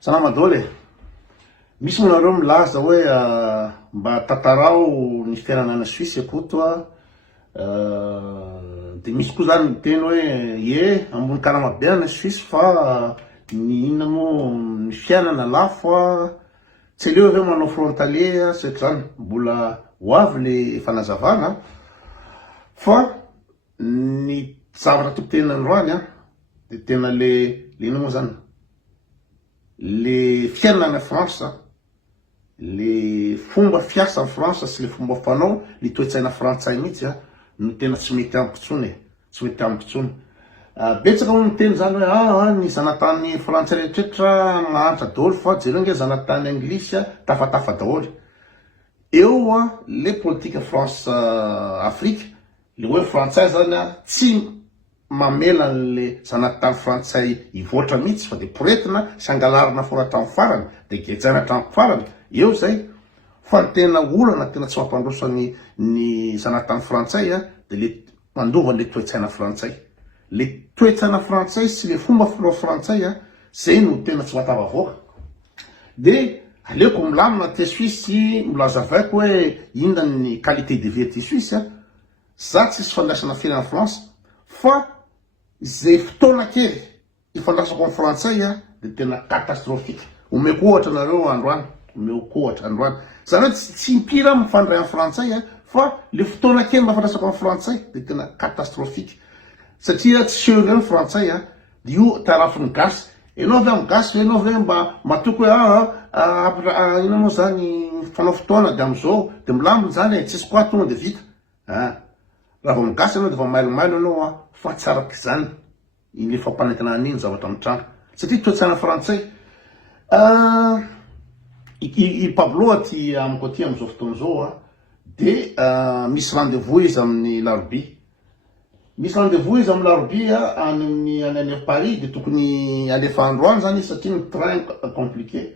Salamadoly. Misy monareo milaza hoe mba tatarao ny fiainana Suisse akoto de misy koa zany miteny hoe ambony karamabe any Suisse fa ny inona mo ny fiainana lafo tsy leo hoe manao frontalier satria zany mbola hoavy le fanazavana fa ny zavatra tokotena androany de tena le inona mo zany le fiainana France, le fomba fiasa en France sy le fomba fanao le toetsaina frantsay mihitsy no tena tsy mety amiko tsony tsy mety amiko tsony. Betsaka mo miteny zany hoe ny zanatany frantsay rehetrarehetra mahantra daholo fa jereo nge zanatany anglisy tafatafa daholo. Eo le politika France Afrique le hoe frantsay zany tsy mamela le zanatany frantsay ivoatra mihitsy fa de poretina sy angalarina fora hatramin'ny farany de gejana hatramin'ny farany. Eo zay fa ny tena olana tena tsy mampandrosa ny zanatany frantsay de le mandova le toetsaina frantsay. Le toetsaina frantsay sy le fomba filao frantsay zay no tena tsy matava voaka. De aleoko milamina te Suisse milaza vaiko hoe inona ny qualité de vie ty Suisse za tsisy fandraisana fiainana France fa zay fotoana kely ifandraisako amin'ny frantsay de tena catastrophique. Omeko ohatra nareo androany, omeko ohatra androany. Zany hoe tsy impira mifandray amin'ny frantsay fa le fotoana kely mba fandraisako amin'ny frantsay de tena catastrophique. Satria tsy eo ny frantsay de io tarafiny gasy. Enao avy amin'ny gasy, enao avy mba matoky hoe ina moa zany fanao fotoana de amizao de milambony zany tsisy koa tonga de vita. Raha vao gasy anao de va mailomailo anao fa tsaraky zany le fampanentana an'iny zavatra mitranga satria toetsaina frantsay i Pablo aty amiko aty amizao fotoana zao de misy rendez-vous izy amin'ny larobia. Misy rendez-vous izy amin'ny larobia any Paris de tokony alefa androany zany satria ny train compliqué.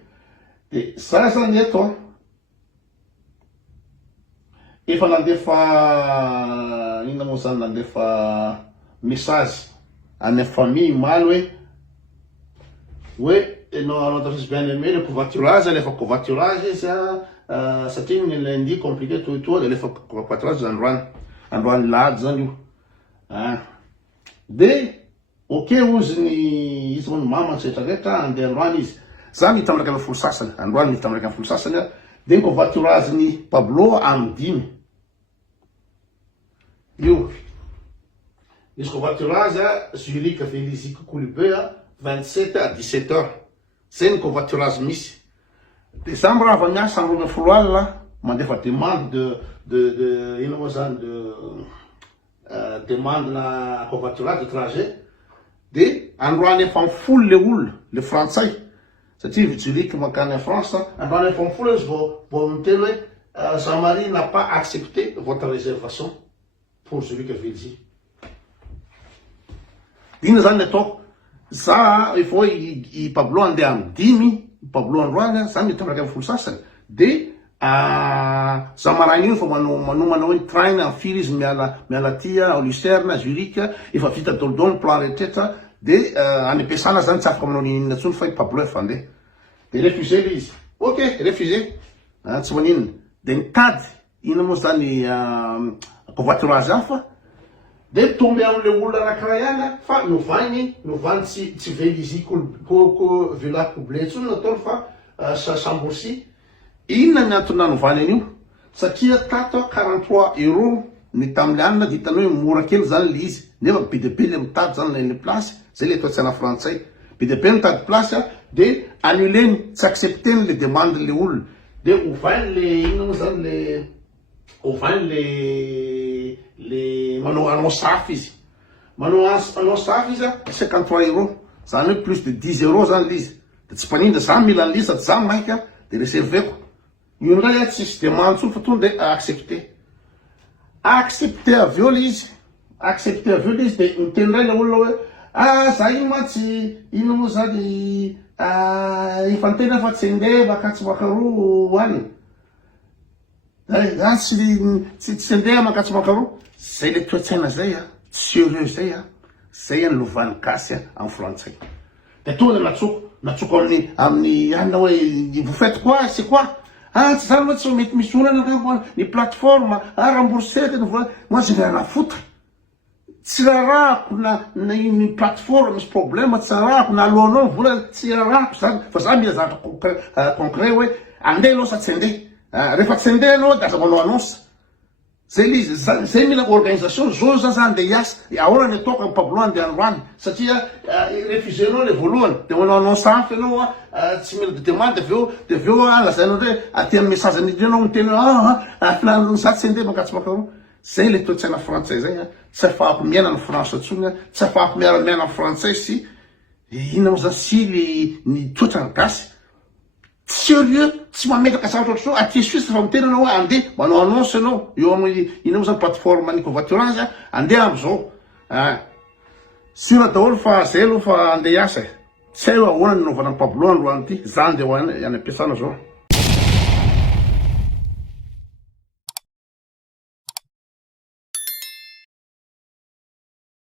De za zany eto efa nandefa inona moa zany nandefa message any famille maly hoe enao anatrisy bien aimé le covoiturage, alefa covoiturage izy satria ny lundi compliqué toa de alefa covoiturage androany lady zany io. De ok ozy ny izy ny mama tsetrarehetra andeha androany izy. Za mitamraka amin'ny folo sasany, androany mitamraka amin'ny folo sasany de ny covoiturage ny Pablo amin'ny 5. Io misy covoiturage Zurich Vélizy Colibé 27 à 17 heures. Zay ny covoiturage misy. De za mbo raha avy miasa ambony folo alina mandefa demande de ino moa zany demande na covoiturage de trajet de androany efa folo le olona le frantsay satria Zurich makany France androany efa folo izy vao miteny hoe Jean-Marie n'a pas accepté votre réservation pour Zurich Vélizy. Ina zany ataoko za efa i Pablo andeha amin'ny 5, Pablo androany za mitamraka amin'ny folo sasany de za maragny io fa manao train amin'ny firy izy miala ty Lucerne Zurich efa vita dolodolo plan rehetrarehetra de any ampiasana zany tsy afaka manao ninona tsony fa i Pablo efa andeha de refusé le izy. Ok refusé tsy maninona de nitady ina moa zany covoiturage hafa de tombe am'le olona anankiray ihany fa novany tsy Vélizy Villa Coublé tsony nataony fa Sambourcy. Inona ny antony nanovany an'io satria tato 43 € ny tamile anina de hitanao hoe mora kely zany le izy nefa be de be le mitady zany le place zay le toetsaina frantsay be de be mitady place de annuleny tsy accepteny le demande le olona de ovany le inona moa zany le manao safy izy manao safy izy 53 € zany hoe plus de 10 € zany le izy de tsy mpanindra za mila an'le sady za mainka de reserveko. Io ndray tsisy demande tsony fa tonga de accepté aveo le izy de miteny ray le olona hoe za ino matsy ino moa zany ifantena fa tsy ndeha makatsy makaroa any tsy ndeha makatsy makaroa. Zay le toetsaina zay tsy heureux zay any lovany gasy amin'ny frantsay. de tonga natsoko amin'ny anina hoe vous faites quoi c'est quoi tsy zany moa tsy mety misy olana angamba ny plateforme remboursé moi je vais rien foutre tsy rarahako na iny plateforme misy problème tsy rarahako na alohanao vola tsy rarahako zany fa za mila zavatra concret hoe andeha anao sa tsy andeha rehefa tsy andeha anao de aza manao annonce zay lizy zay mila organisation zao za andeha hiasa ahoana ny ataoko ampabloa andeha androany satria refusé anao le voalohany de manao annonce hafa anao tsy mila de demande de aveo lazainao hoe aty amin'ny message an'idry anao miteny filan'ny za tsy andeha mankatsy makao zay le toe-tsaina frantsay zay tsy afahako miaina ny France atsony tsy afahako miara-miaina ny frantsay sy ina mo zany sy ny toetra ny gasy sérieux tsy mametraka zavatra ohatrao aty Suisse fa miteny anao hoe andeha manao annonce anao eo amin'ny ina mo zany plateforme ny covoiturage andeha am'izao sira daholo fa zay aloha fa andeha hiasa tsy hay ahoana ny naovana ny pablo androany ity za andeha ho any ampiasana zao